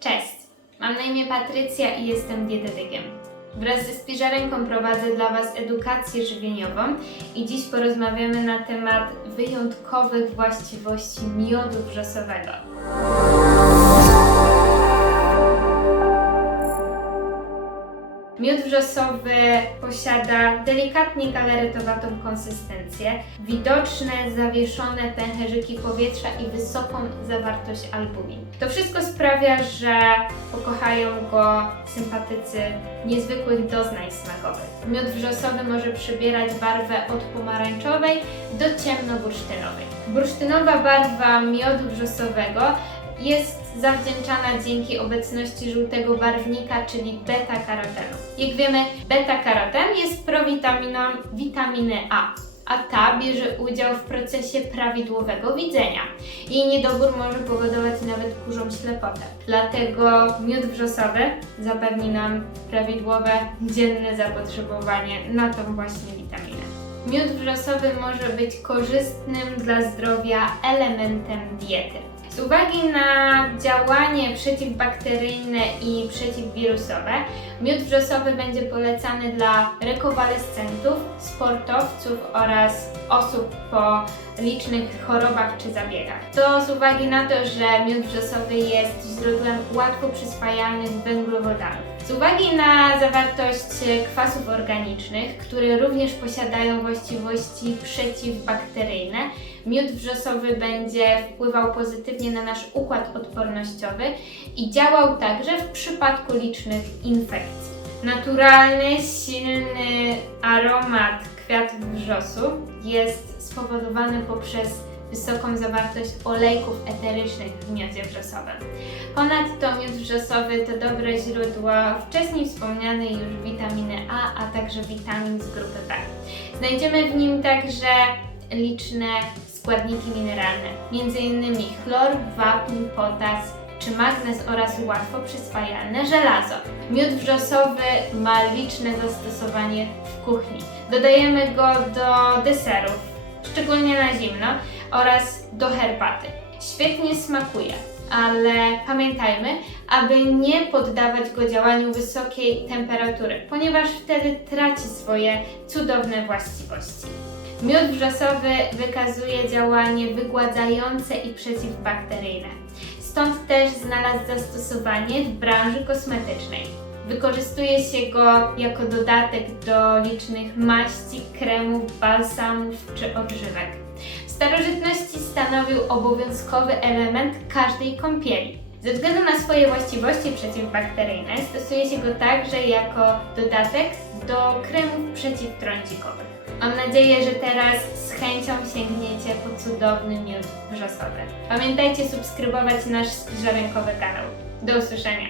Cześć, mam na imię Patrycja i jestem dietetykiem. Wraz ze Spiżarenką prowadzę dla Was edukację żywieniową i dziś porozmawiamy na temat wyjątkowych właściwości miodu wrzosowego. Miód wrzosowy posiada delikatnie galaretowatą konsystencję, widoczne zawieszone pęcherzyki powietrza i wysoką zawartość albumin. To wszystko sprawia, że pokochają go sympatycy niezwykłych doznań smakowych. Miód wrzosowy może przybierać barwę od pomarańczowej do ciemnobursztynowej. Bursztynowa barwa miodu wrzosowego jest zawdzięczana dzięki obecności żółtego barwnika, czyli beta-karotenu. Jak wiemy, beta-karoten jest prowitaminą witaminy A, a ta bierze udział w procesie prawidłowego widzenia. Jej niedobór może powodować nawet kurzą ślepotę. Dlatego miód wrzosowy zapewni nam prawidłowe dzienne zapotrzebowanie na tą właśnie witaminę. Miód wrzosowy może być korzystnym dla zdrowia elementem diety. Z uwagi na działanie przeciwbakteryjne i przeciwwirusowe, miód wrzosowy będzie polecany dla rekowalescentów, sportowców oraz osób po licznych chorobach czy zabiegach. To z uwagi na to, że miód wrzosowy jest źródłem łatwo przyswajalnych węglowodanów. Z uwagi na zawartość kwasów organicznych, które również posiadają właściwości przeciwbakteryjne, miód wrzosowy będzie wpływał pozytywnie na nasz układ odpornościowy i działał także w przypadku licznych infekcji. Naturalny, silny aromat kwiatów wrzosu jest spowodowany poprzez wysoką zawartość olejków eterycznych w miodzie wrzosowym. Ponadto miód wrzosowy to dobre źródło wcześniej wspomnianej już witaminy A, a także witamin z grupy B. Znajdziemy w nim także liczne składniki mineralne, m.in. chlor, wapń, potas czy magnez oraz łatwo przyswajalne żelazo. Miód wrzosowy ma liczne zastosowanie w kuchni. Dodajemy go do deserów, szczególnie na zimno, oraz do herbaty. Świetnie smakuje, ale pamiętajmy, aby nie poddawać go działaniu wysokiej temperatury, ponieważ wtedy traci swoje cudowne właściwości. Miód wrzosowy wykazuje działanie wygładzające i przeciwbakteryjne. Stąd też znalazł zastosowanie w branży kosmetycznej. Wykorzystuje się go jako dodatek do licznych maści, kremów, balsamów czy odżywek. Starożytności stanowił obowiązkowy element każdej kąpieli. Ze względu na swoje właściwości przeciwbakteryjne stosuje się go także jako dodatek do kremów przeciwtrądzikowych. Mam nadzieję, że teraz z chęcią sięgniecie po cudowny miód wrzosowy. Pamiętajcie subskrybować nasz spiżarenkowy kanał. Do usłyszenia!